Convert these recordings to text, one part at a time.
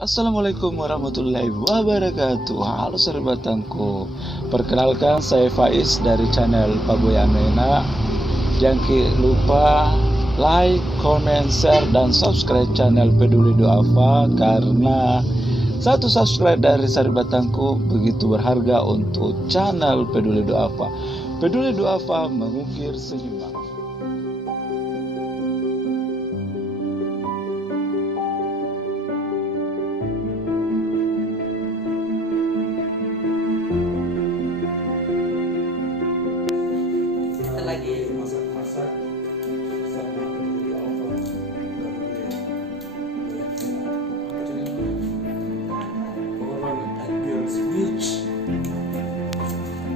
Assalamualaikum warahmatullahi wabarakatuh. Halo sahabatku, perkenalkan saya Faiz dari channel Paboy Amena. Jangan lupa like, comment, share, dan subscribe channel Peduli Duafa, karena satu subscribe dari sahabatku begitu berharga untuk channel Peduli Duafa. Peduli Duafa mengukir senyuman. Lagi masak-masak sama di oven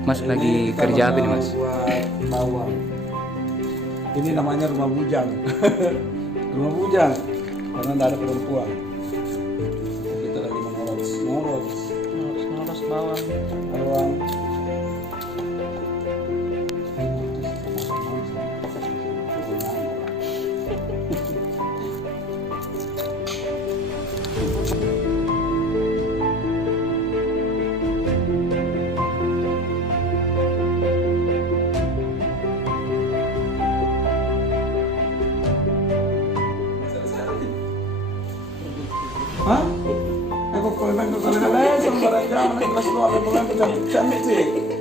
Mas lagi kerja apa nih Mas? Buat bawang. Ini namanya rumah bujang. Rumah bujang karena tidak ada perempuan. Kita lagi ngoros bawang. Hah? Aku kalau main ke kalian sampai barang jam, kelas 2 aku mulai pecah-pecah sih.